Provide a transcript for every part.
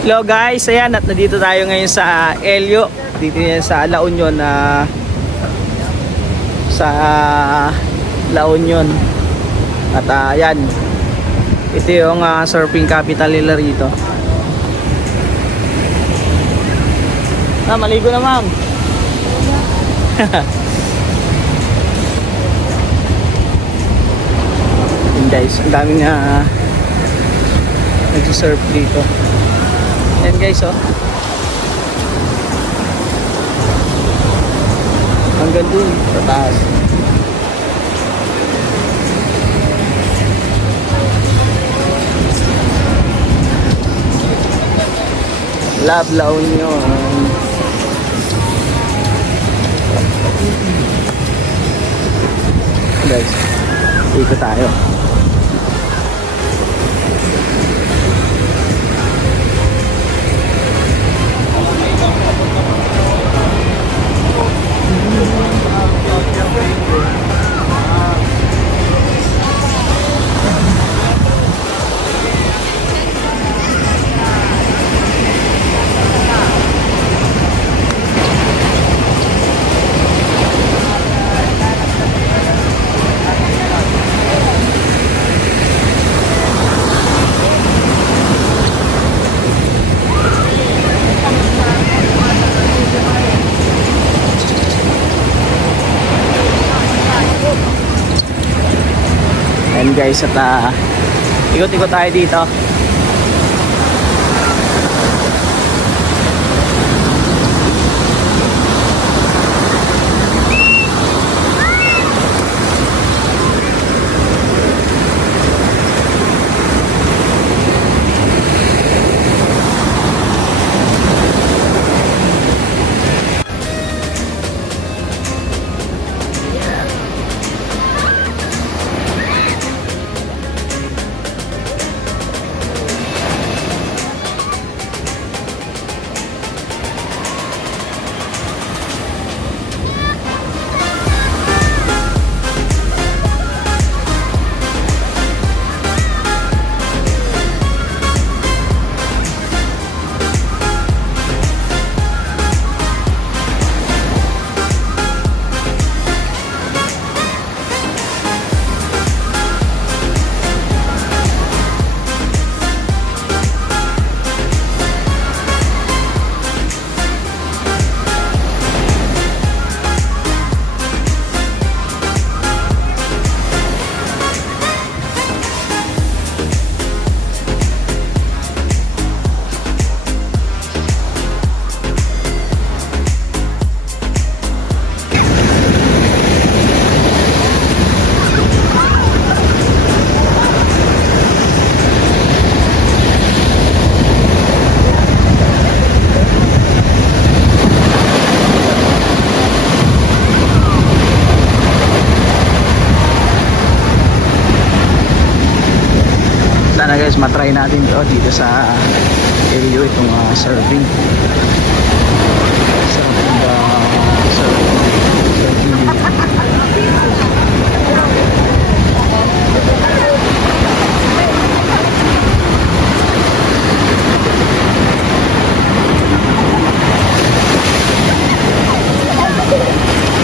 Hello guys, ayan at nandito tayo ngayon sa Elio. Dito yan sa La Union sa La Union. At ayan, ito yung surfing capital nila rito. Maligo na ma'am. Yun guys, ang daming nagsisurf dito. Ayan guys, oh. Hanggang dun, sa taas. Love La Union. Guys, dito tayo. Ayan guys, at ikot-ikot tayo dito. Sana guys matry natin dito sa Elio itong surfing.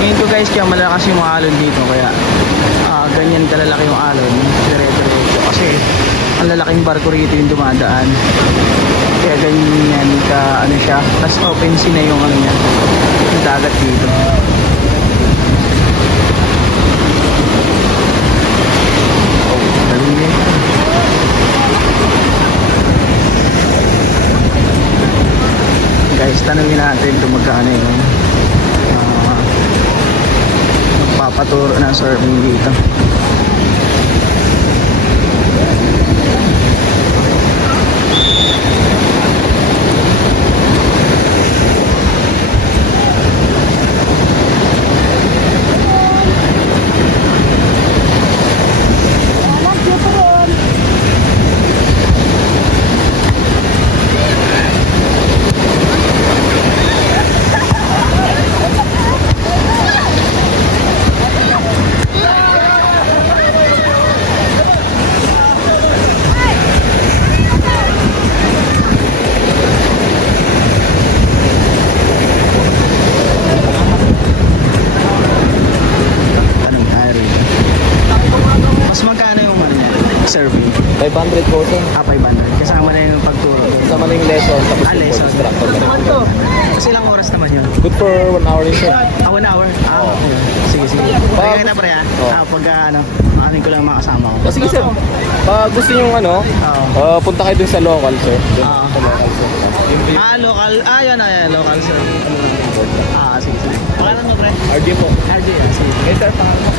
Ngayon ko guys, kaya malakas yung alon dito, kaya ganyan kalalaki yung alon, dire-diretso kasi ang lalaking barko rito yung dumadaan, kaya ganyan ka ano siya, tas open sea na yung ano niya, yung dagat dito. Oh, galing. Guys, tanungin natin kung magkano yung magpapaturo ng surfing dito. Tapos magkano yung ano niya? Surfing? 500 po sir. 500. Kasama na yung pagturo. Kasama na yung lesson, tapos yung Lesson. instructor na rin. Kasi ilang oras naman yun? Good for 1 hour rin sir. 1 hour? Okay. Sige, sige. Pagka kita pre pagka anin ko lang makasama ko. Sige sir, pag gusto nyo punta kayo dun sa local sir. Sa local sir. Local. Yan local sir. Sige, sige. Pangalan mo pre? RG po. RG, sige. Hey sir, pangalan mo?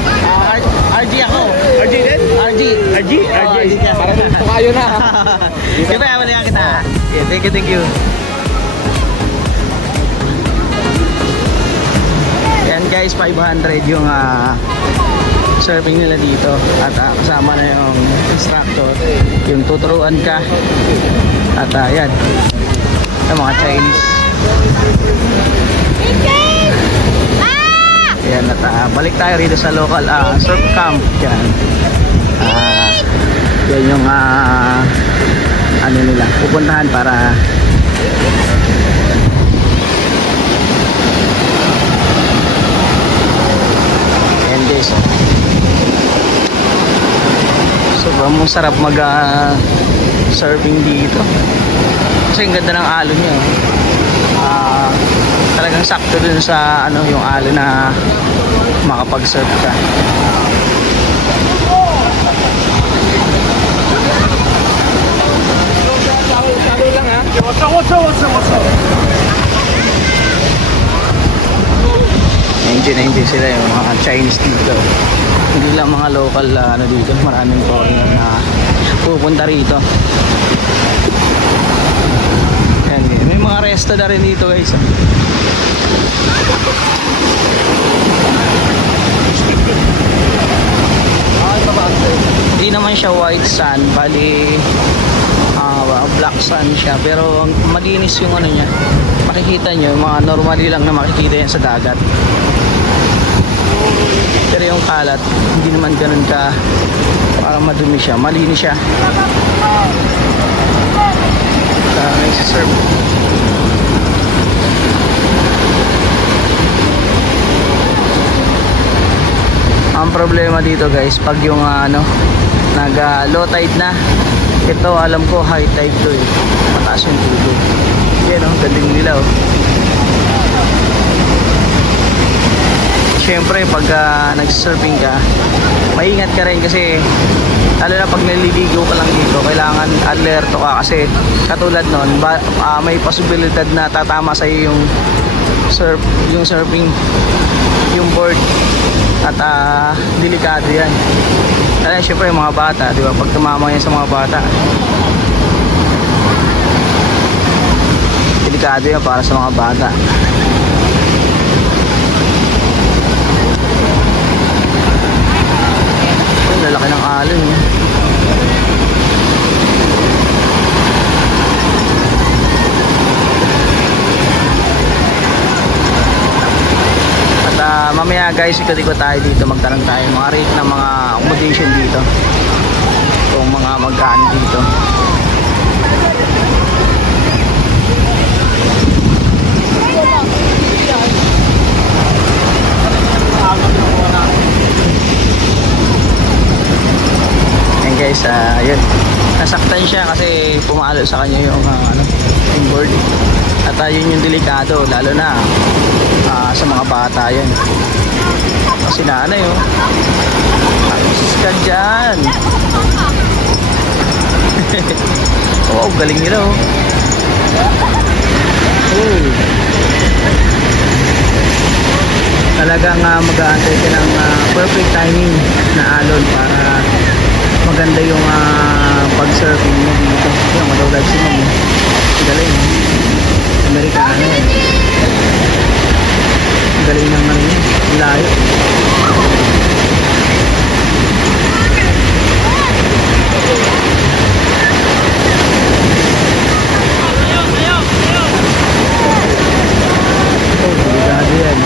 RG ako. RG din? RG. RG? RG. Parang gusto kayo na. Di ba, mali kita. Okay, thank you, thank you. Yan guys, 500 yung surfing nila dito. At kasama na yung instructor. Yung tuturuan ka. At yan. Yung mga Chinese. Yan, at balik tayo rito sa local surf camp. Yan. Yan yung ano nila, pupuntahan para yan guys. Sobrang sarap mag surfing dito kasi ang ganda ng alon niya. Talagang sakto dun sa ano yung alon na makapag-surf ka. Enjoy sila yung mga Chinese dito. Hindi lang mga local ano dito, maraming foreigner na pupunta rito. Yan, may mga resto na rin dito guys. Hindi naman siya white sand, bali black sand siya, pero malinis yung ano niya. Makikita nyo, mga normally lang na makikita yan sa dagat. Pero yung kalat, hindi naman ganun ka parang madumi siya, malinis siya. Nagsiserve. Ang problema dito guys, pag yung ano nag low tide na, ito alam ko high tide to eh, mataas yung tubig. Yan o, galing nila o. Siyempre pag nag-surfing ka, maingat ka rin kasi lalo na pag naliligo ka lang dito, kailangan alerto ka kasi katulad nun, may posibilidad na tatama sa iyo yung surfing, yung board at delikado yan. Kaya syempre yung mga bata, di ba? Pag tumama yan sa mga bata, delikado yan para sa mga bata. Ang lalaki ng alon eh. Mamaya guys, ikot-ikot tayo dito, magtanong tayo mga rate ng mga accommodation dito, kung mga magkaan dito. Ayan guys, yun, nasaktan siya kasi pumalo sa kanya yung yung board. At yun yung delikado, lalo na sa mga bata yan. Kasi nanay oh, ayos ka dyan. Oh, galing nila oh. Talagang mag-aantay ka ng perfect timing na alon para maganda yung pag-surfing mo dito. Yung madawlag si mami, galing Amerikano eh. Galing ng ano yun, layo. Delikado yan.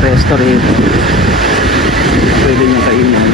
resto rito. Pwede nyo kainin.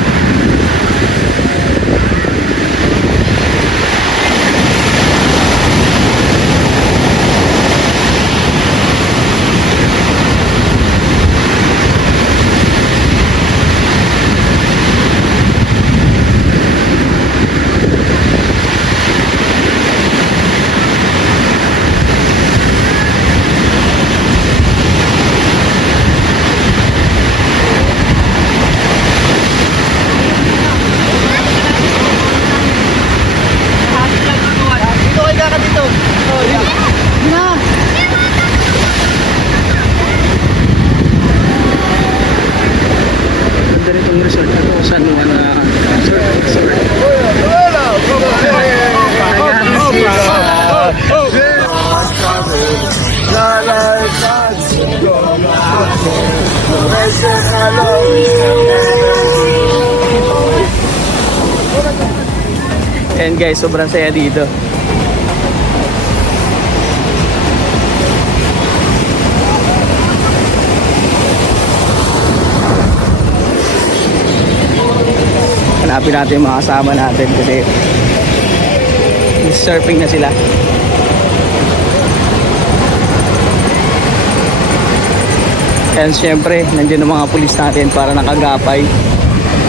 Dito kayo ka dito. Oh, dito. Ganda rin itong resort na to. San Juan Resort. And guys, sobrang saya dito. Hanapin natin yung mga kasama natin kasi surfing na sila. And syempre, nandiyan ang mga pulis natin para nakagapay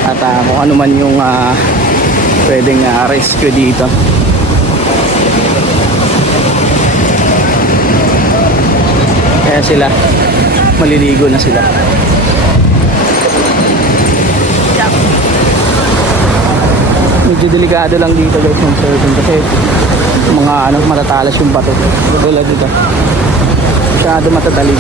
at kung ano man yung pwedeng rescue dito. Kaya sila, maliligo na sila. Medyo delikado lang dito guys ng surfing kasi mga matatalas yung bato. Tulad dito. Masyado matatalim.